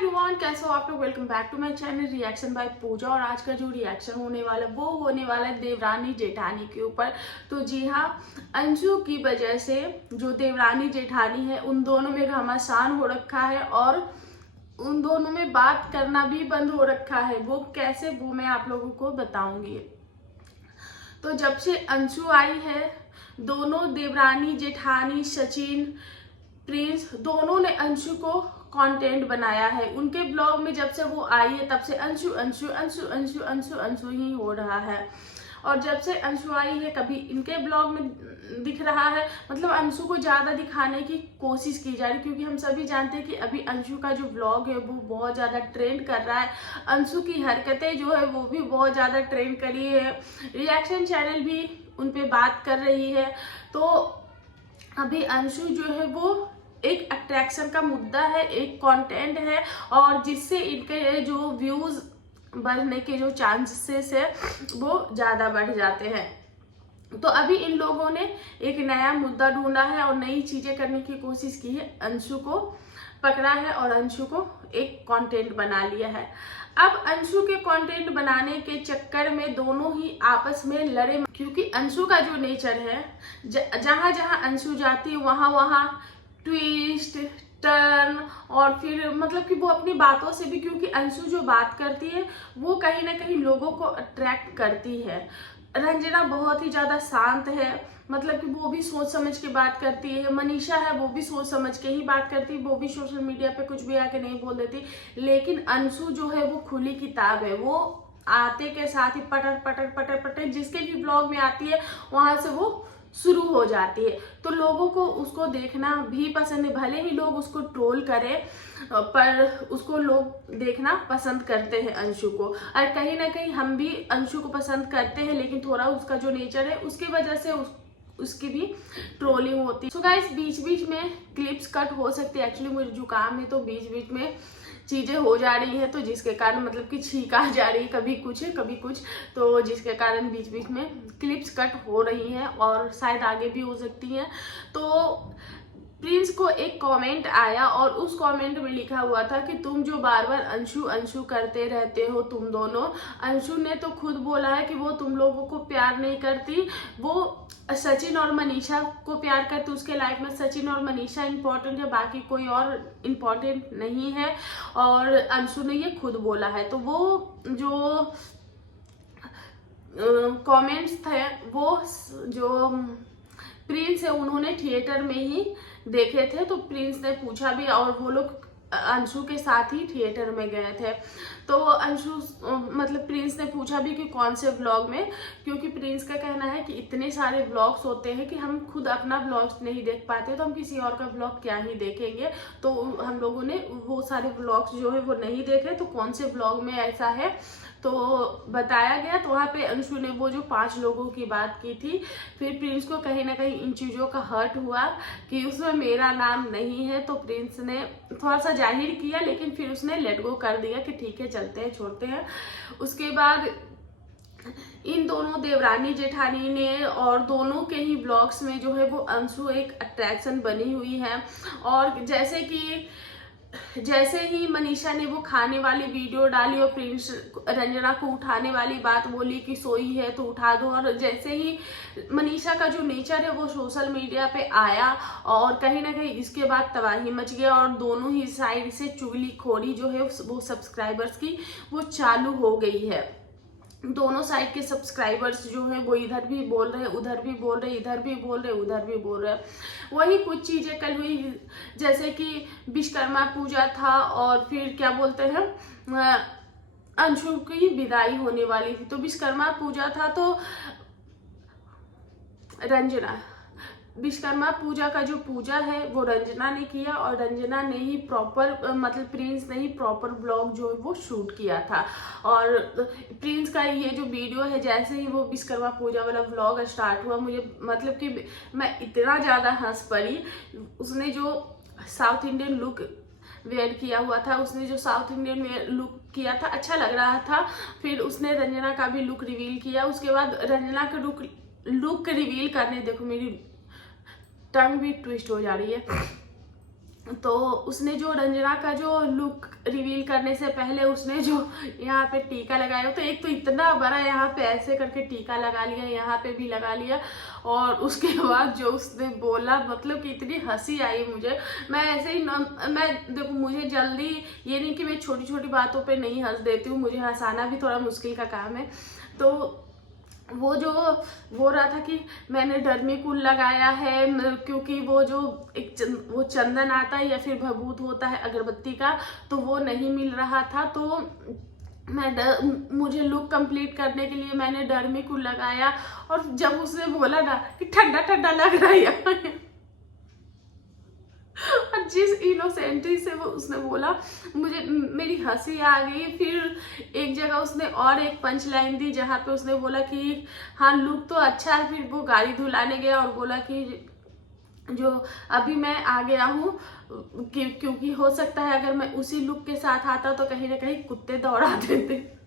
Everyone, कैसे हो आप लोग। Welcome back to my channel reaction by Pooja. और आज का जो रिएक्शन होने वाला है वो होने वाला है देवरानी जेठानी के ऊपर। तो जी हाँ, अंशु की वजह से जो देवरानी जेठानी है उन दोनों में घमासान हो रखा है और उन दोनों में बात करना भी बंद हो रखा है। वो कैसे, वो मैं आप लोगों को बताऊंगी। तो जब से अंशु आई है, दोनों देवरानी जेठानी, सचिन, प्रिंस, दोनों ने अंशु को कंटेंट बनाया है। उनके ब्लॉग में जब से वो आई है तब से अंशु अंशु अंशु अंशु अंशु अंशु ही हो रहा है। और जब से अंशु आई है कभी इनके ब्लॉग में दिख रहा है, मतलब अंशु को ज्यादा दिखाने की कोशिश की जा रही है, क्योंकि हम सभी जानते हैं कि अभी अंशु का जो ब्लॉग है वो बहुत ज्यादा ट्रेंड कर रहा है। अंशु की हरकतें जो है वो भी बहुत ज्यादा ट्रेंड करी है। रिएक्शन चैनल भी उन पे बात कर रही है। तो अभी अंशु जो है वो एक अट्रैक्शन का मुद्दा है, एक कंटेंट है, और जिससे इनके जो व्यूज बढ़ने के जो चांसेस है वो ज्यादा बढ़ जाते हैं। तो अभी इन लोगों ने एक नया मुद्दा ढूंढा है और नई चीजें करने की कोशिश की है। अंशु को पकड़ा है और अंशु को एक कंटेंट बना लिया है। अब अंशु के कंटेंट बनाने के चक्कर में दोनों ही आपस में लड़े, क्योंकि अंशु का जो नेचर है, जहां जहां अंशु जाती है वहां वहां ट्विस्ट टर्न, और फिर मतलब कि वो अपनी बातों से भी, क्योंकि अंशु जो बात करती है वो कहीं ना कहीं लोगों को अट्रैक्ट करती है। रंजना बहुत ही ज्यादा शांत है, मतलब कि वो भी सोच समझ के बात करती है। मनीषा है, वो भी सोच समझ के ही बात करती है, वो भी सोशल मीडिया पे कुछ भी आके नहीं बोल देती। लेकिन अंशु जो है वो खुली किताब है, वो आते के साथ ही पटर पटर पटर पटर जिसके भी ब्लॉग में आती है वहां से वो शुरू हो जाती है। तो लोगों को उसको देखना भी पसंद है, भले ही लोग उसको ट्रोल करें पर उसको लोग देखना पसंद करते हैं अंशु को। और कहीं ना कहीं हम भी अंशु को पसंद करते हैं, लेकिन थोड़ा उसका जो नेचर है उसकी वजह से उसकी भी ट्रोलिंग होती है। सो गाइस, बीच बीच में क्लिप्स कट हो सकती है। एक्चुअली मुझे जुकाम है तो बीच बीच में चीजें हो जा रही है, तो जिसके कारण मतलब कि छींक आ जा रही है, कभी कुछ कभी कुछ, तो जिसके कारण बीच बीच में क्लिप्स कट हो रही हैं और शायद आगे भी हो सकती हैं। तो प्रिंस को एक कमेंट आया और उस कमेंट में लिखा हुआ था कि तुम जो बार बार अंशु अंशु करते रहते हो तुम दोनों। अंशु ने तो खुद बोला है कि वो तुम लोगों को प्यार नहीं करती, वो सचिन और मनीषा को प्यार करती। उसके लाइफ में सचिन और मनीषा इंपॉर्टेंट है, बाकी कोई और इम्पोर्टेंट नहीं है, और अंशु ने ये खुद बोला है। तो वो जो कमेंट्स थे वो जो प्रिंस है उन्होंने थिएटर में ही देखे थे। तो प्रिंस ने पूछा भी और वो लोग अंशु के साथ ही थिएटर में गए थे। तो अंशु मतलब प्रिंस ने पूछा भी कि कौन से व्लॉग में, क्योंकि प्रिंस का कहना है कि इतने सारे व्लॉग्स होते हैं कि हम खुद अपना व्लॉग्स नहीं देख पाते, तो हम किसी और का व्लॉग क्या ही देखेंगे। तो हम लोगों ने वो सारे व्लॉग्स जो है वो नहीं देखे, तो कौन से व्लॉग में ऐसा है तो बताया गया। तो वहाँ पे अंशु ने वो जो 5 लोगों की बात की थी, फिर प्रिंस को कहीं ना कहीं इन चीज़ों का हर्ट हुआ कि उसमें मेरा नाम नहीं है। तो प्रिंस ने थोड़ा सा जाहिर किया, लेकिन फिर उसने लेट गो कर दिया कि ठीक है चलते हैं, छोड़ते हैं। उसके बाद इन दोनों देवरानी जेठानी ने और दोनों के ही ब्लॉग्स में जो है वो अंशु एक अट्रैक्शन बनी हुई है। और जैसे ही मनीषा ने वो खाने वाली वीडियो डाली और प्रिंस रंजना को उठाने वाली बात बोली कि सोई है तो उठा दो, और जैसे ही मनीषा का जो नेचर है वो सोशल मीडिया पे आया और कहीं ना कहीं इसके बाद तबाही मच गया, और दोनों ही साइड से चुगलीखोरी जो है वो सब्सक्राइबर्स की वो चालू हो गई है। दोनों साइड के सब्सक्राइबर्स जो है वो इधर भी बोल रहे, उधर भी बोल रहे, इधर भी बोल रहे, उधर भी बोल रहे। वही कुछ चीजें कल हुई, जैसे कि विश्वकर्मा पूजा था और फिर क्या बोलते हैं अंशु की विदाई होने वाली थी। तो विश्वकर्मा पूजा था तो विश्वकर्मा पूजा का जो पूजा है वो रंजना ने किया, और रंजना ने ही प्रॉपर मतलब प्रिंस ने ही प्रॉपर ब्लॉग जो है वो शूट किया था। और प्रिंस का ये जो वीडियो है, जैसे ही वो विश्वकर्मा पूजा वाला ब्लॉग स्टार्ट हुआ, मुझे मतलब कि मैं इतना ज़्यादा हंस पड़ी। उसने जो साउथ इंडियन लुक वेयर किया हुआ था, उसने जो साउथ इंडियन लुक किया था अच्छा लग रहा था। फिर उसने रंजना का भी लुक रिवील किया। उसके बाद रंजना का लुक रिवील करने, देखो मेरी टंग भी ट्विस्ट हो जा रही है। तो उसने जो रंजना का जो लुक रिवील करने से पहले उसने जो यहाँ पे टीका लगाया, तो एक तो इतना बड़ा यहाँ पे ऐसे करके टीका लगा लिया, यहाँ पे भी लगा लिया, और उसके बाद जो उसने बोला, मतलब कि इतनी हंसी आई मुझे। मैं ऐसे ही मैं देखो, मुझे जल्दी, ये नहीं कि मैं छोटी छोटी बातों पे नहीं हंस देती हूँ, मुझे हंसाना भी थोड़ा मुश्किल का काम है। तो वो जो बोल रहा था कि मैंने डर्मीकूल लगाया है, क्योंकि वो जो वो चंदन आता है या फिर भभूत होता है अगरबत्ती का, तो वो नहीं मिल रहा था, तो मुझे लुक कंप्लीट करने के लिए मैंने डर्मीकूल लगाया। और जब उसने बोला ना कि ठंडा ठंडा लग रहा है और जिस इनोसेंटी से वो उसने बोला, मुझे मेरी हंसी आ गई। फिर एक जगह उसने और एक पंच लाइन दी जहाँ पे उसने बोला कि हाँ लुक तो अच्छा है। फिर वो गाड़ी धुलाने गया और बोला कि जो अभी मैं आ गया हूँ, क्योंकि हो सकता है अगर मैं उसी लुक के साथ आता तो कहीं ना कहीं कुत्ते दौड़ा देते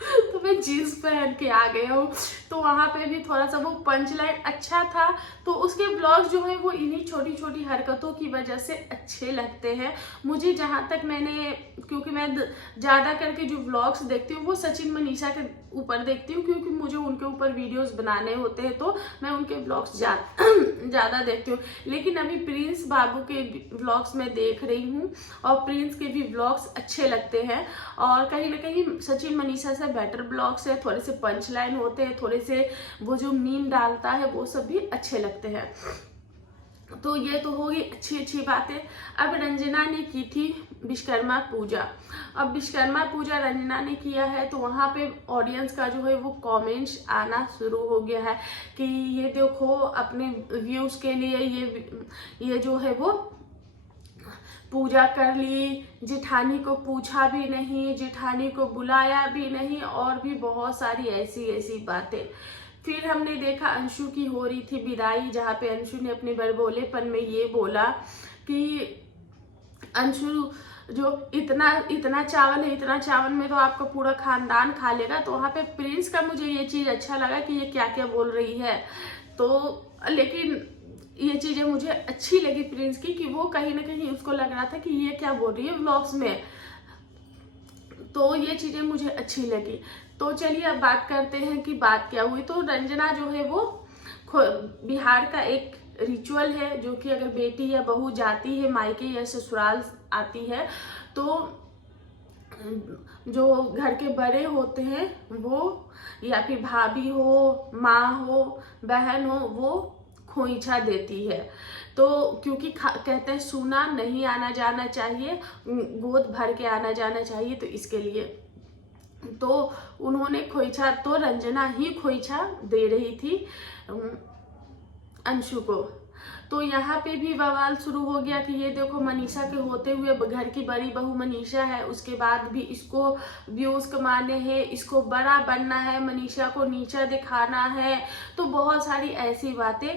तो मैं जीन्स पहन के आ गया हूँ। तो वहां पे भी थोड़ा सा वो पंच लाइन अच्छा था। तो उसके ब्लॉग्स जो है वो इन्हीं छोटी छोटी हरकतों की वजह से अच्छे लगते हैं मुझे। जहाँ तक मैंने, क्योंकि मैं ज़्यादा करके जो ब्लॉग्स देखती हूँ वो सचिन मनीषा के ऊपर देखती हूँ, क्योंकि मुझे उनके ऊपर वीडियोस बनाने होते हैं, तो मैं उनके ब्लॉग्स ज़्यादा देखती हूँ। लेकिन अभी प्रिंस बाबू के ब्लॉग्स मैं देख रही हूँ और प्रिंस के भी ब्लॉग्स अच्छे लगते हैं, और कहीं ना कहीं सचिन मनीषा से बेटर ब्लॉग्स है, थोड़े से पंच लाइन होते हैं, थोड़े से वो जो मीम डालता है वो सब भी अच्छे लगते हैं। तो ये तो होगी अच्छी अच्छी बातें। अब रंजना ने की थी विश्वकर्मा पूजा। अब विश्वकर्मा पूजा रंजना ने किया है, तो वहाँ पे ऑडियंस का जो है वो कमेंट्स आना शुरू हो गया है कि ये देखो अपने व्यूज के लिए ये जो है वो पूजा कर ली, जेठानी को पूछा भी नहीं, जेठानी को बुलाया भी नहीं, और भी बहुत सारी ऐसी ऐसी बातें। फिर हमने देखा अंशु की हो रही थी विदाई, जहाँ पे अंशु ने अपने बड़बोलेपन में ये बोला कि अंशु जो इतना इतना चावल है, इतना चावल में तो आपका पूरा खानदान खा लेगा। तो वहाँ पे प्रिंस का मुझे ये चीज़ अच्छा लगा कि ये क्या क्या बोल रही है। तो लेकिन ये चीज़ें मुझे अच्छी लगी प्रिंस की, कि वो कहीं ना कहीं उसको लग रहा था कि ये क्या बोल रही है व्लॉग्स में, तो ये चीज़ें मुझे अच्छी लगी। तो चलिए अब बात करते हैं कि बात क्या हुई। तो रंजना जो है वो बिहार का एक रिचुअल है, जो कि अगर बेटी या बहू जाती है मायके या ससुराल आती है, तो जो घर के बड़े होते हैं वो, या फिर भाभी हो, माँ हो, बहन हो, वो खोइछा देती है। तो क्योंकि कहते हैं सूना नहीं आना जाना चाहिए, गोद भर के आना जाना चाहिए, तो इसके लिए तो उन्होंने खोइछा, तो रंजना ही खोइछा दे रही थी अंशु को। तो यहाँ पे भी बवाल शुरू हो गया कि ये देखो मनीषा के होते हुए घर की बड़ी बहू मनीषा है, उसके बाद भी इसको व्यूज कमाने हैं, इसको बड़ा बनना है, मनीषा को नीचा दिखाना है। तो बहुत सारी ऐसी बातें,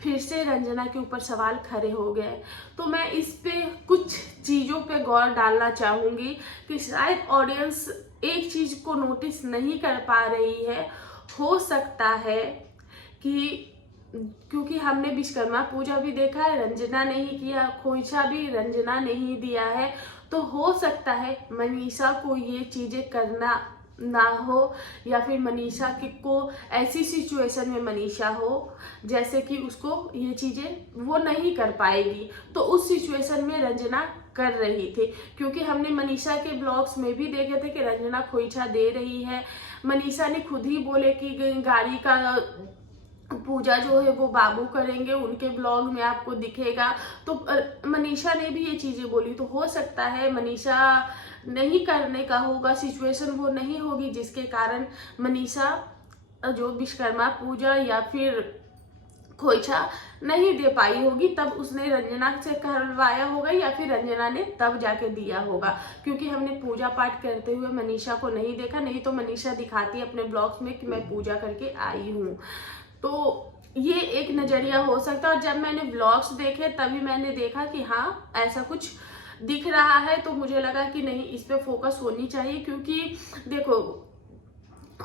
फिर से रंजना के ऊपर सवाल खड़े हो गए। तो मैं इस पे कुछ चीज़ों पे गौर डालना चाहूँगी कि शायद ऑडियंस एक चीज़ को नोटिस नहीं कर पा रही है। हो सकता है कि क्योंकि हमने विश्वकर्मा पूजा भी देखा है, रंजना ने ही किया, खोइछा भी रंजना ने ही दिया है, तो हो सकता है मनीषा को ये चीज़ें करना ना हो, या फिर मनीषा को ऐसी सिचुएशन में मनीषा हो जैसे कि उसको ये चीज़ें वो नहीं कर पाएगी, तो उस सिचुएशन में रंजना कर रही थी। क्योंकि हमने मनीषा के ब्लॉग्स में भी देखे थे कि रंजना खोइछा दे रही है। मनीषा ने खुद ही बोले कि गाड़ी का पूजा जो है वो बाबू करेंगे, उनके ब्लॉग में आपको दिखेगा। तो मनीषा ने भी ये चीज़ें बोली, तो हो सकता है मनीषा नहीं करने का होगा, सिचुएशन वो नहीं होगी जिसके कारण मनीषा जो विश्वकर्मा पूजा या फिर खोइछा नहीं दे पाई होगी, तब उसने रंजना से करवाया होगा, या फिर रंजना ने तब जाके दिया होगा। क्योंकि हमने पूजा पाठ करते हुए मनीषा को नहीं देखा, नहीं तो मनीषा दिखाती है अपने ब्लॉग्स में कि मैं पूजा करके आई हूँ। तो ये एक नज़रिया हो सकता है। और जब मैंने ब्लॉग्स देखे तभी मैंने देखा कि हाँ ऐसा कुछ दिख रहा है, तो मुझे लगा कि नहीं, इस पे फोकस होनी चाहिए। क्योंकि देखो,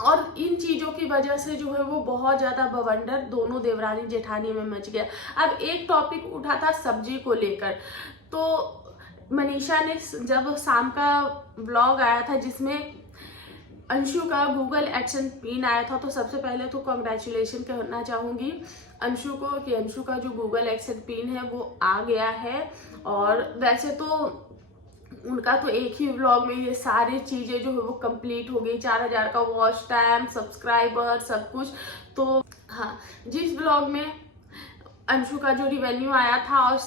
और इन चीज़ों की वजह से जो है वो बहुत ज़्यादा बवंडर दोनों देवरानी जेठानी में मच गया। अब एक टॉपिक उठा था सब्जी को लेकर, तो मनीषा ने जब शाम का ब्लॉग आया था जिसमें अंशु का गूगल एडसेंस पिन आया था, तो सबसे पहले तो कॉन्ग्रेचुलेशन कहना चाहूँगी अंशु को कि अंशु का जो गूगल एडसेंस पिन है वो आ गया है। और वैसे तो उनका तो एक ही व्लॉग में ये सारी चीज़ें जो है वो कंप्लीट हो गई, 4000 का वॉच टाइम, सब्सक्राइबर, सब कुछ। तो हाँ, जिस व्लॉग में अंशु का जो रिवेन्यू आया था और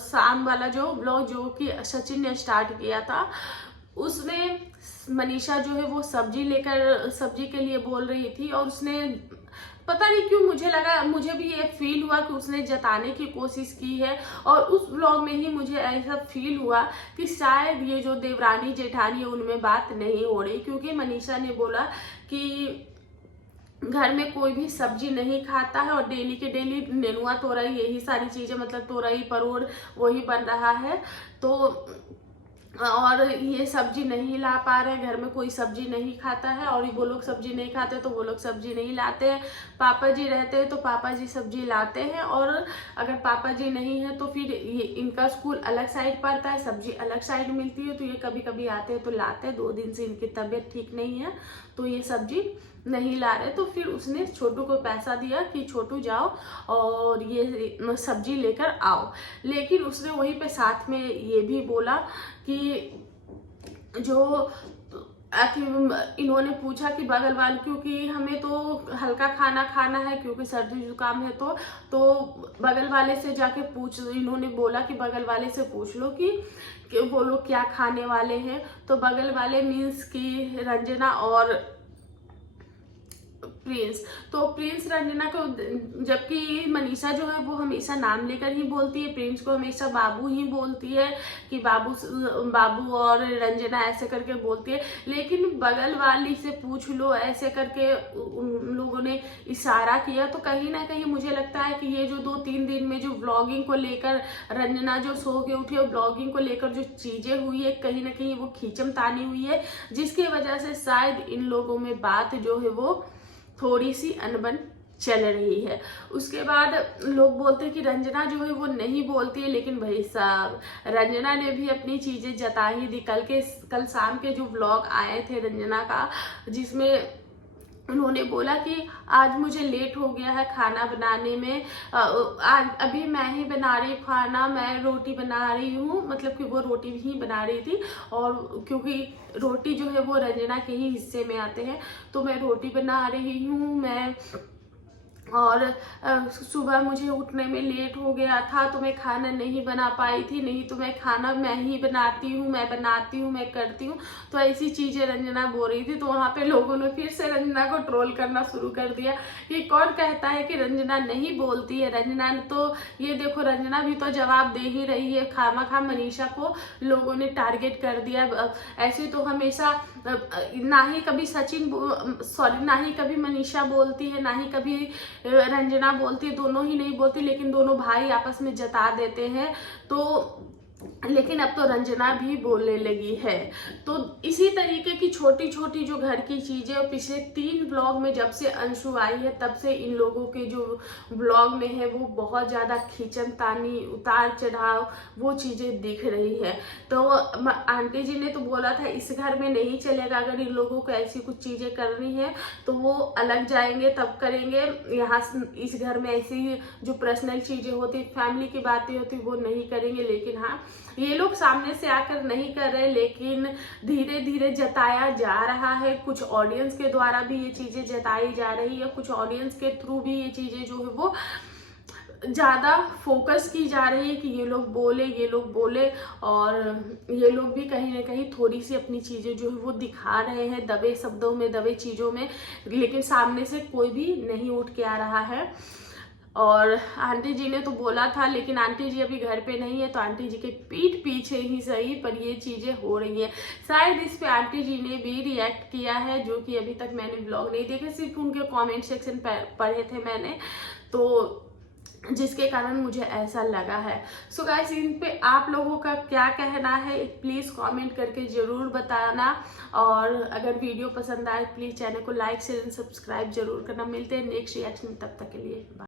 शाम वाला जो व्लॉग जो कि सचिन ने स्टार्ट किया था, उसमें मनीषा जो है वो सब्जी के लिए बोल रही थी, और उसने पता नहीं क्यों मुझे भी ये फील हुआ कि उसने जताने की कोशिश की है। और उस व्लॉग में ही मुझे ऐसा फील हुआ कि शायद ये जो देवरानी जेठानी है उनमें बात नहीं हो रही, क्योंकि मनीषा ने बोला कि घर में कोई भी सब्जी नहीं खाता है और डेली के डेली नेनुआ तोरई यही सारी चीजें, मतलब तोरई परोड़ वही बन रहा है, तो और ये सब्जी नहीं ला पा रहे हैं, घर में कोई सब्जी नहीं खाता है, और वो लोग सब्जी नहीं खाते तो वो लोग सब्जी नहीं लाते हैं। पापा जी रहते हैं तो पापा जी सब्जी लाते हैं, और अगर पापा जी नहीं है तो फिर ये इनका स्कूल अलग साइड पड़ता है, सब्जी अलग साइड मिलती है, तो ये कभी कभी आते हैं तो लाते हैं। 2 दिन से इनकी तबीयत ठीक नहीं है तो ये सब्जी नहीं ला रहे। तो फिर उसने छोटू को पैसा दिया कि छोटू जाओ और ये सब्जी लेकर आओ, लेकिन उसने वहीं पे साथ में ये भी बोला कि जो इन्होंने पूछा कि बगल वाले, क्योंकि हमें तो हल्का खाना खाना है क्योंकि सर्दी जुकाम है, तो बगल वाले से जाके इन्होंने बोला कि बगल वाले से पूछ लो कि वो लोग क्या खाने वाले हैं। तो बगल वाले मीन्स कि रंजना और प्रिंस। तो प्रिंस रंजना को, जबकि मनीषा जो है वो हमेशा नाम लेकर ही बोलती है, प्रिंस को हमेशा बाबू ही बोलती है कि बाबू और रंजना ऐसे करके बोलती है, लेकिन बगल वाली से पूछ लो ऐसे करके उन लोगों ने इशारा किया। तो कहीं ना कहीं मुझे लगता है कि ये जो 2-3 दिन में जो व्लॉगिंग को लेकर रंजना जो सो के उठी और ब्लॉगिंग को लेकर जो चीजें हुई है, कहीं ना कहीं वो खींचम तानी हुई है, जिसकी वजह से शायद इन लोगों में बात जो है वो थोड़ी सी अनबन चल रही है। उसके बाद लोग बोलते हैं कि रंजना जो है वो नहीं बोलती है, लेकिन भाई साहब रंजना ने भी अपनी चीजें जता ही दी। कल शाम के जो व्लॉग आए थे रंजना का, जिसमें उन्होंने बोला कि आज मुझे लेट हो गया है खाना बनाने में, आज अभी मैं ही बना रही खाना, मैं रोटी बना रही हूँ, मतलब कि वो रोटी भी बना रही थी, और क्योंकि रोटी जो है वो रंजना के ही हिस्से में आते हैं, तो मैं रोटी बना रही हूँ मैं, और सुबह मुझे उठने में लेट हो गया था तो मैं खाना नहीं बना पाई थी, नहीं तो मैं खाना मैं ही बनाती हूँ, मैं करती हूँ। तो ऐसी चीजें रंजना बोल रही थी। तो वहां पे लोगों ने फिर से रंजना को ट्रोल करना शुरू कर दिया कि कौन कहता है कि रंजना नहीं बोलती है, रंजना ने तो ये देखो, रंजना भी तो जवाब दे ही रही है, खामा मनीषा को लोगों ने टारगेट कर दिया। ऐसे तो हमेशा ना ही कभी मनीषा बोलती है, ना ही कभी रंजना बोलती है, दोनों ही नहीं बोलती, लेकिन दोनों भाई आपस में जता देते हैं। तो लेकिन अब तो रंजना भी बोलने लगी है। तो इसी तरीके की छोटी छोटी जो घर की चीजें पिछले 3 ब्लॉग में जब से अंशु आई है तब से इन लोगों के जो ब्लॉग में है वो बहुत ज्यादा खींचन तानी, उतार चढ़ाव, वो चीजें दिख रही है। तो आंटी जी ने तो बोला था इस घर में नहीं चलेगा, अगर इन लोगों को ऐसी कुछ चीजें करनी है तो वो अलग जाएंगे तब करेंगे, यहाँ इस घर में ऐसी जो पर्सनल चीजें होती, फैमिली की बातें होती, वो नहीं करेंगे। लेकिन हाँ, ये लोग सामने से आकर नहीं कर रहे, लेकिन धीरे धीरे जताया जा रहा है। कुछ ऑडियंस के द्वारा भी ये चीजें जताई जा रही है, कुछ ऑडियंस के थ्रू भी ये चीजें जो है वो ज्यादा फोकस की जा रही है कि ये लोग बोले, और ये लोग भी कहीं ना कहीं थोड़ी सी अपनी चीजें जो है वो दिखा रहे हैं, दबे शब्दों में, दबे चीजों में, लेकिन सामने से कोई भी नहीं उठ के आ रहा है। और आंटी जी ने तो बोला था, लेकिन आंटी जी अभी घर पे नहीं है, तो आंटी जी के पीठ पीछे ही सही पर ये चीजें हो रही हैं। शायद इस पे आंटी जी ने भी रिएक्ट किया है, जो कि अभी तक मैंने ब्लॉग नहीं देखे, सिर्फ उनके कमेंट सेक्शन पढ़े थे मैंने, तो जिसके कारण मुझे ऐसा लगा है। सो गाइस, इन पे आप लोगों का क्या कहना है प्लीज कमेंट करके जरूर बताना, और अगर वीडियो पसंद आए प्लीज चैनल को लाइक शेयर एंड सब्सक्राइब जरूर करना। मिलते हैं नेक्स्ट रिएक्शन, तब तक के लिए बाय।